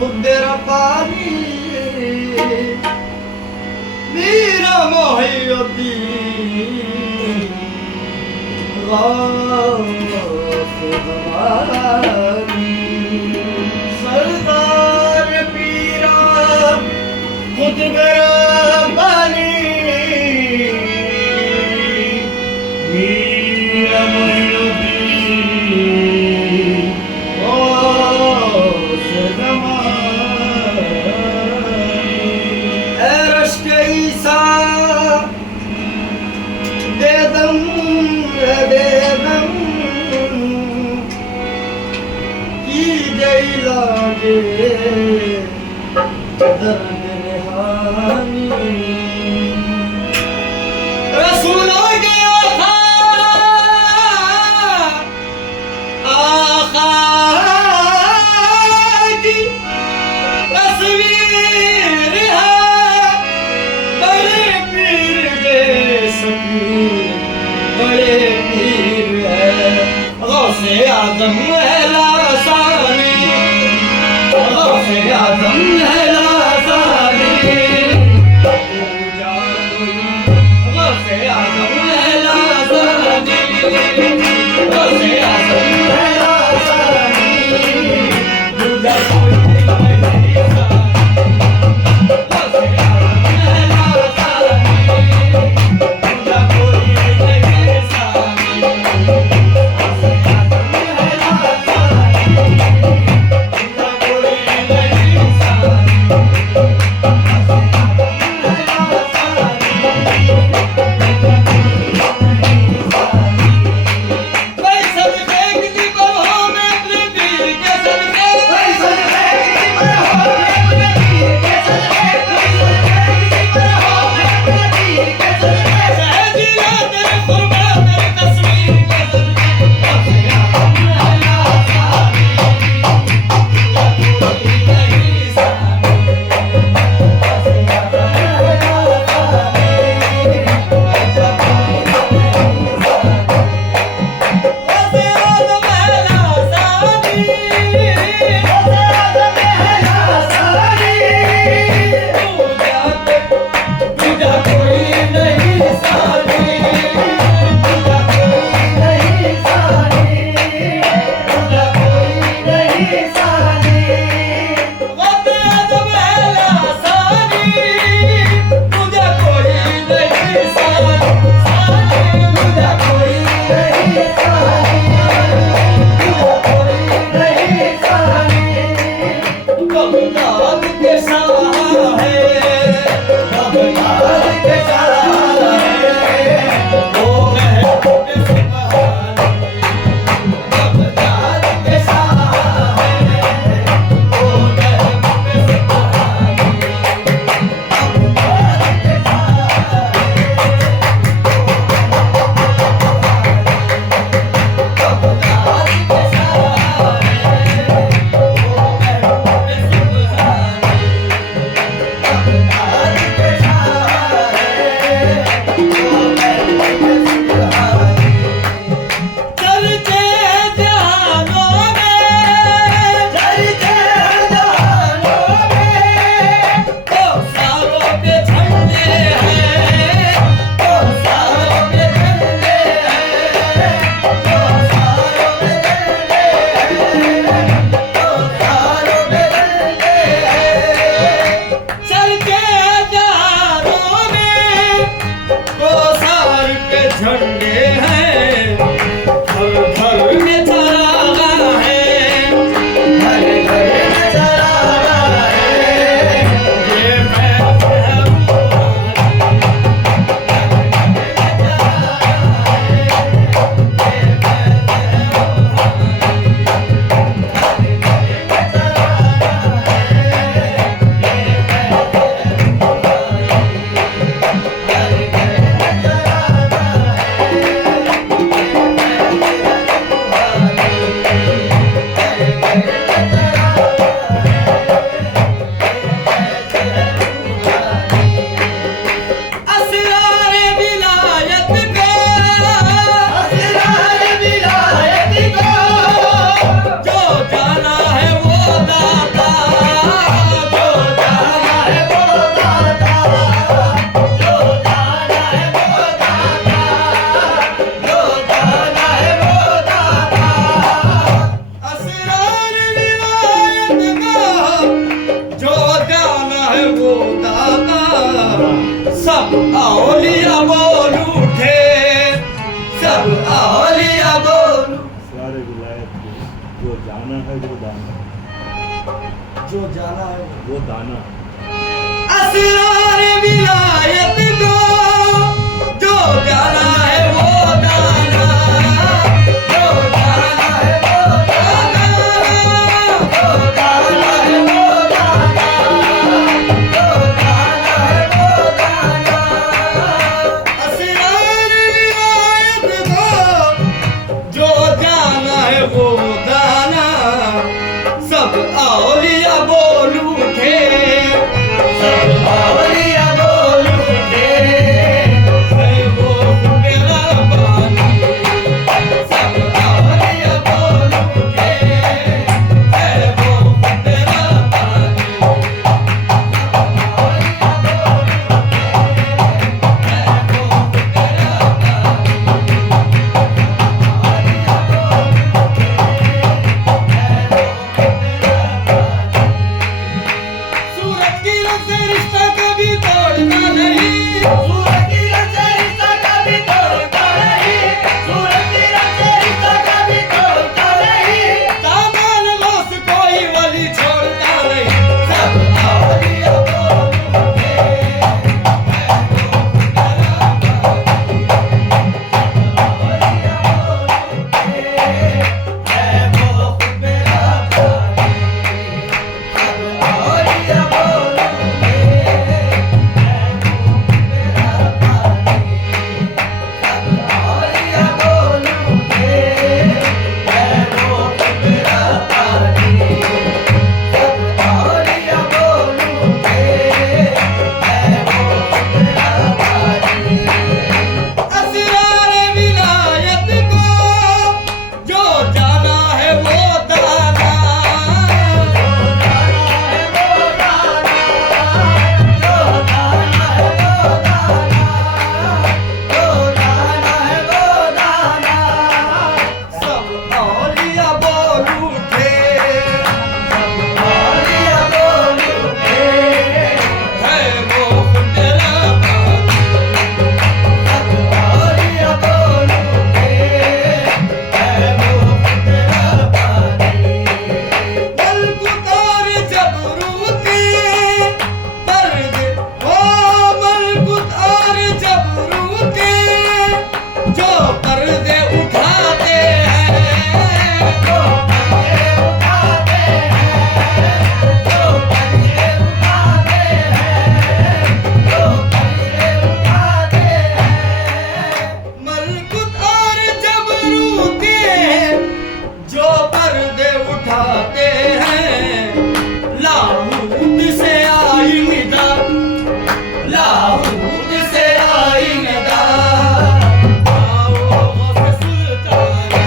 खुद रब्बानी मीरा मोहिउद्दीन गौस ज़मानी सरदार पीरा खुद रब्बानी मीरा मोहिउद्दीन गौस ज़मानी ऐ रश्क ईसा बेदम बेदम की जैलागे दर्द निहानी रसूलों के आका आका की तस्वीर है बड़े पीर बेसबीर बड़े पीर है गौसे आजम है लासानी गौसे आजम है लासानी पूजा कोई गौसे आजम है लासानी गौसे आजम है लासानी पूजा कोई नहीं गौसे आजम है लासानी पूजा कोई नहीं सानी गौसे आजम है लासानी पूजा कोई नहीं सानी कोई सब सब औलिया बोल उठे, सब औलिया बोल। सारे विलायत को जो जाना है वो दाना, जो जाना है वो दाना। असरार विलायत को जो जाना है वो दाना, जो जाना है वो दाना, जो जाना है वो दाना, जो जाना है वो दाना। असरार विलायत को जो जाना है वो दाना, सब औलिया बोल उठे, सब औलिया बोल उठे, है वो मेरा बानी। सब औलिया बोल उठे, है वो मेरा बानी। सूरज की रंग से रिश्ता कभी तोड़ता नहीं, सूरज की रंग से रिश्ता कभी तोड़ता नहीं, सूरज की रंग से रिश्ता कभी तोड़ता नहीं। दामन गोस कोई वली छोड़ता नहीं, सब औलिया बोल उठे, है वो मेरा बानी। सब औलिया बोल उठे, है वो मेरा बानी। सब औलिया बोल उठे, है वो मेरा बानी। सब औलिया बोल उठे, है वो मेरा बानी। सब औलिया बोल उठे, है वो मेरा बानी। असरार विलायत को जो जाना है वो दाना, जो जाना है वो दाना, जो जाना है वो दाना, जो जाना है वो दाना। सब औलिया बोल उठे, सब औलिया बोल उठे, है वो मेरा बानी। सब औलिया बोल उठे, है वो मेरा बानी। मलकुत और जबरूती दर्द, ओ मलकुत और जबरूती जो पर्दे उठाते हैं, जो पर्दे उठाते हैं, जो पर्दे उठाते हैं, जो पर्दे उठाते हैं। मलकुत और जबरूती जो पर्दे उठाते हैं। लाहौर से आई निदा, लाहौर से आई निदा, आओ गौसे सुल्तानी।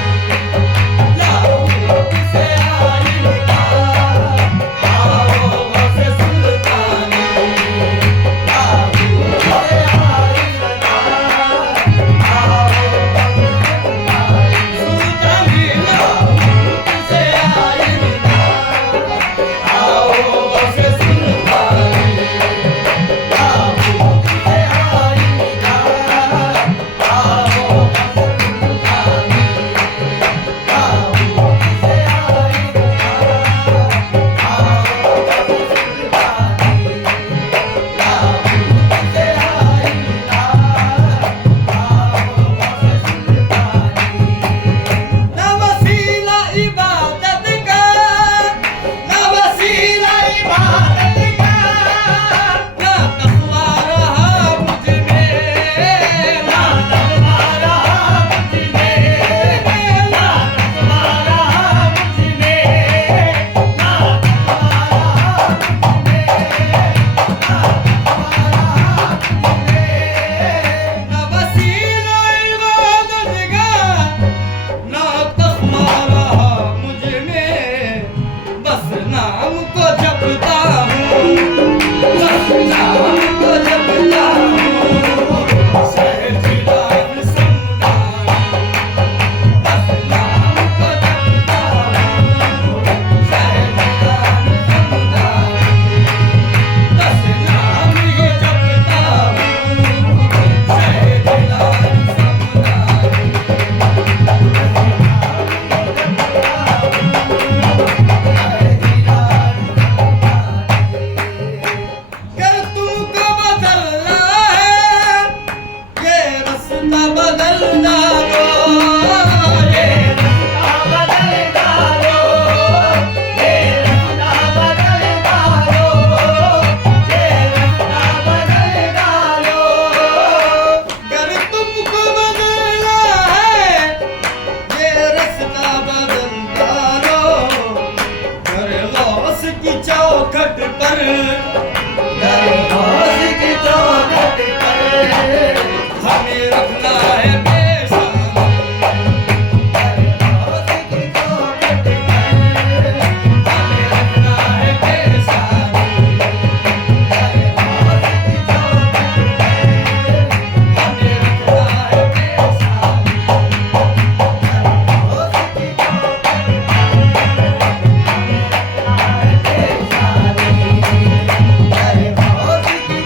लाहौर से आई निदा, आओ गौसे सुल्तानी। लाहौर से आई निदा, आओ गौसे सुल्तानी। लाहौर से आई निदा, दरबार की चौखट पर हमें रखना है पेशानी। दरबार की चौखट पर हमें रखना है पेशानी। दरबार की चौखट पर हमें रखना है पेशानी। दरबार की चौखट पर पेशानी। दरबार की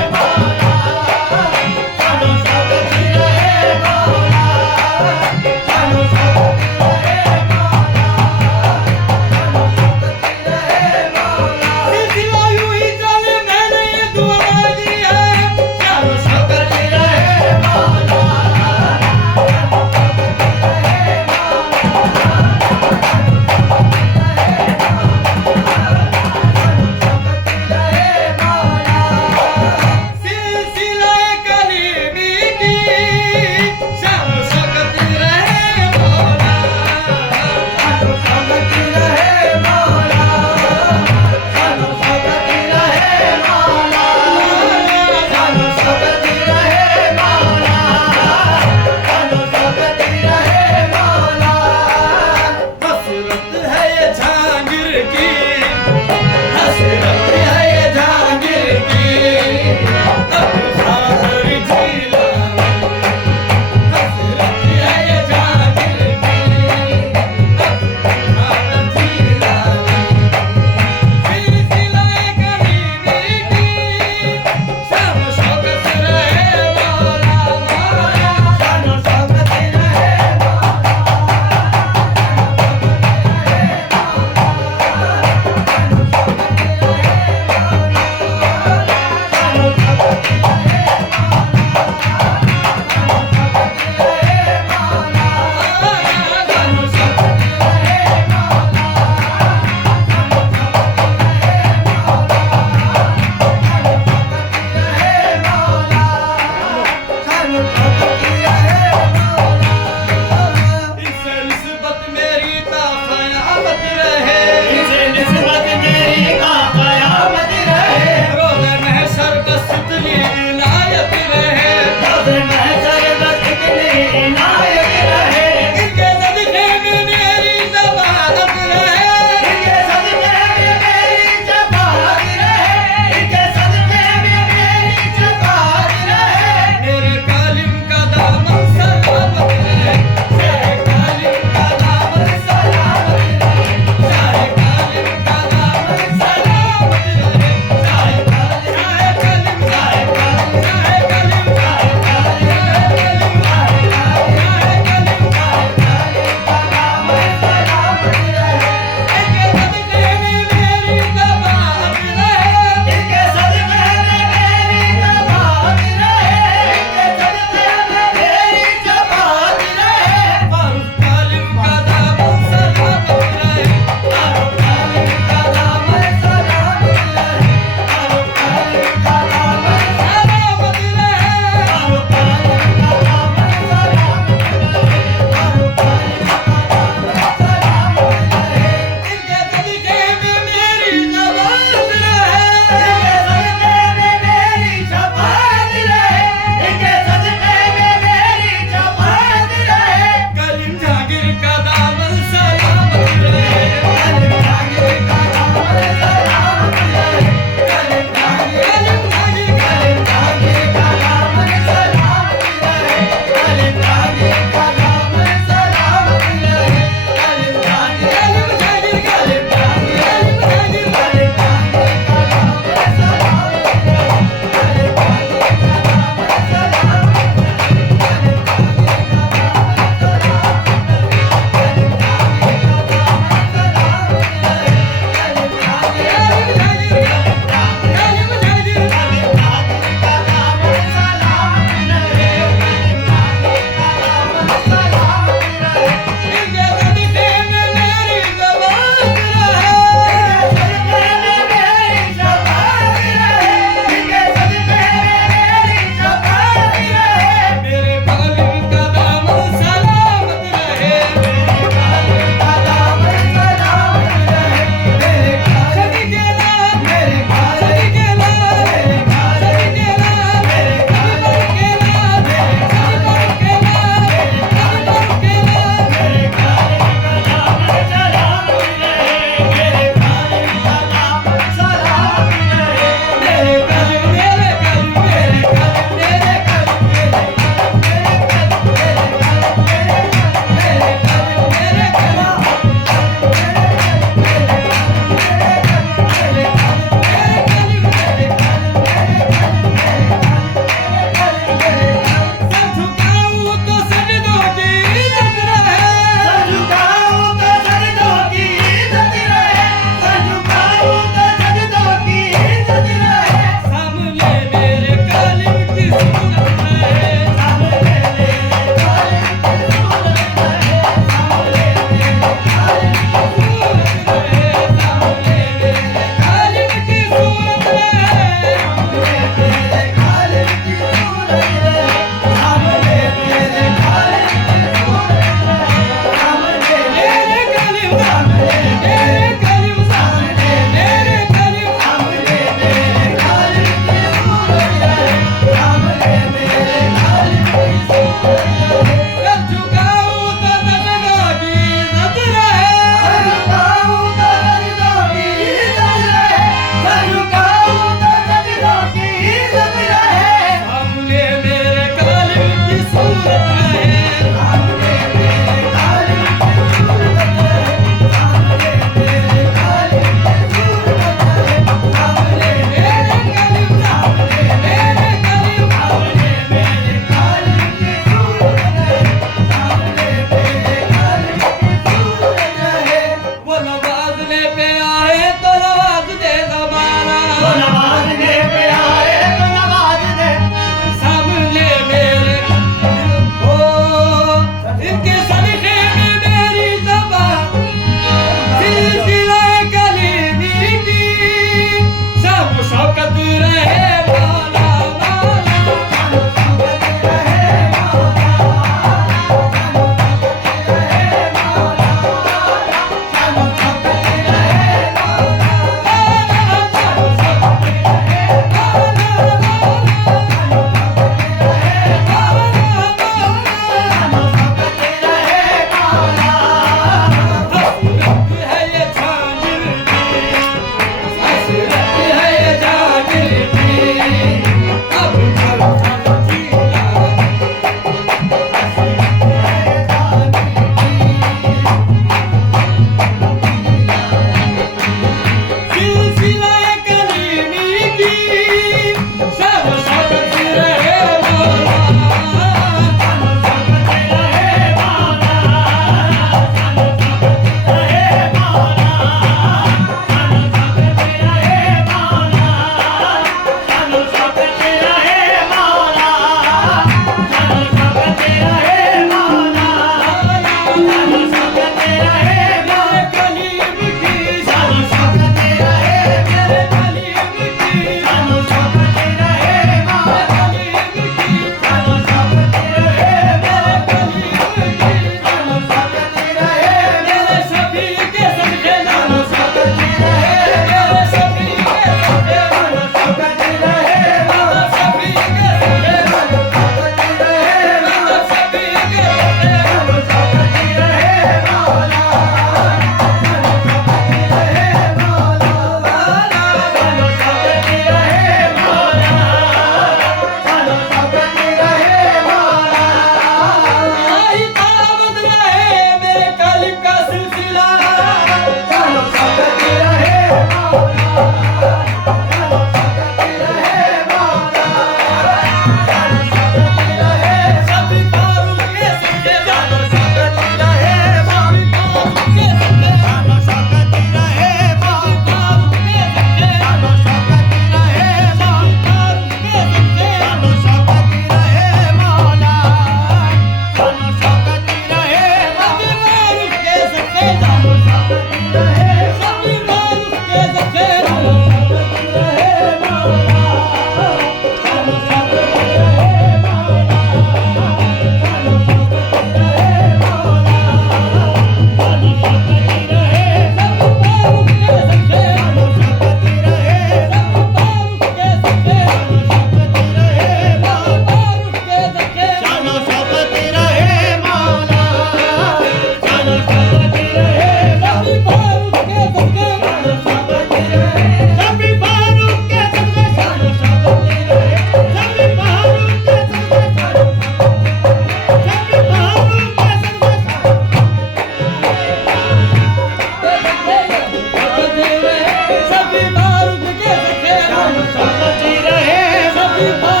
सभी